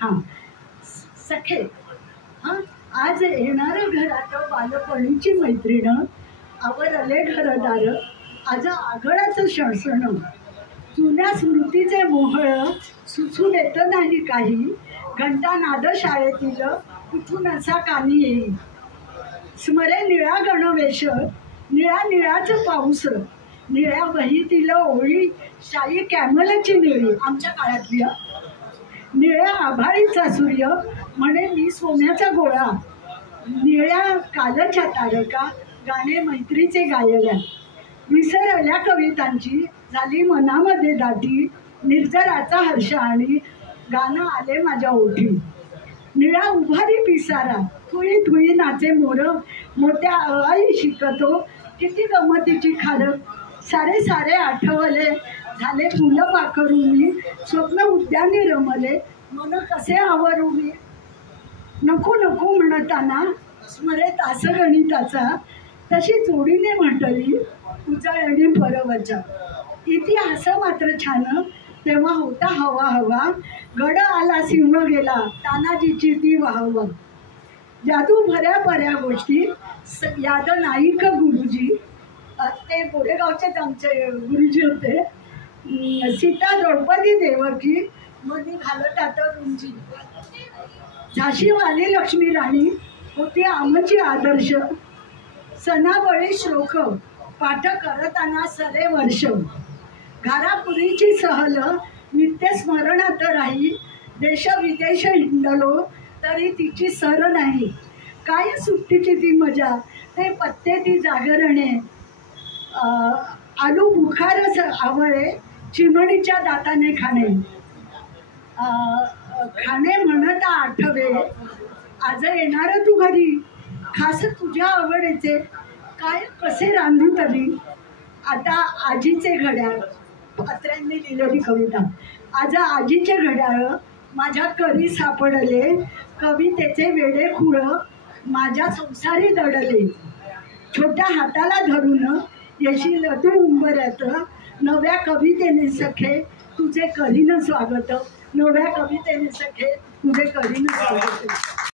हां सखे, हां आज येणार घरात बालपणीची मैत्रीण, आवरले घरदार आज आगळाचं शणसण, जुन्या स्मृतीचे मोहळ सुचून येत नाही काही, घंटा नाद शाळेतील कुठून असा कानी येईल, स्मरे निळा गणवेश निळा निळाच पाऊस, निळ्या वहीतील ओळी शाई कॅमलची निळी, आमच्या काळातली, निळ्या आभाळीचा सूर्य म्हणे मी सोन्याचा गोळा, निळ्या कालच्या तारका गाणे मैत्रीचे गायल्या, विसरल्या कवितांची झाली मनामध्ये दाटी, निर्जराचा हर्ष आणि गाणं आले माझ्या ओठी, निळा उभारी पिसारा थुई थुई नाचे मोर, मोठ्या अळाई शिकतो किती गमतीची खारक, सारे सारे आठवले झाले फुलं पाखरूनी, स्वप्न उद्यानी रमले मन कसे आवरूनी, नको नको म्हणताना स्मरे तास गणिताचा, तशी जोडीने म्हटली उजळणी परवचा, इतिहास मात्र छान तेव्हा होता हवा हवा, गड आला सिंह गेला तानाजीची ती वाहवा, जादू भऱ्या बऱ्या गोष्टी याद नाईक गुरुजी, ते बोरेगावचेच आमचे गुरुजी होते, सीता द्रौपदी देवकी मधी घालतात रुंजी, झाशीवाली लक्ष्मी राणी होती आमची आदर्श, सणावळी श्लोक पाठ करताना सरे वर्ष, घारापुरीची सहल नित्य स्मरणात राही, देश विदेश हिंडलो तरी तिची सर नाही, काय सुट्टीची ती मजा ते पत्ते ती जागरणे, आलू बुखार आवळे चिमणीच्या दाताने खाणे, खाणे म्हणत आठवे आज येणार तू घरी, खास तुझ्या आवडीचे काय कसे रांधू तरी, आता आजीचे घड्याळ, पत्र्यांनी लिहिलेली कविता, आज आजीचे घड्याळ माझ्या करी सापडले, कवितेचे वेडे खुळ माझ्या संसारी दडले, छोट्या हाताला धरून येशील तू उंबऱ्यात, नव्या कवितेने सखे तुझे करीन स्वागत, नव्या कवितेने सखे तुझे करीन स्वागत.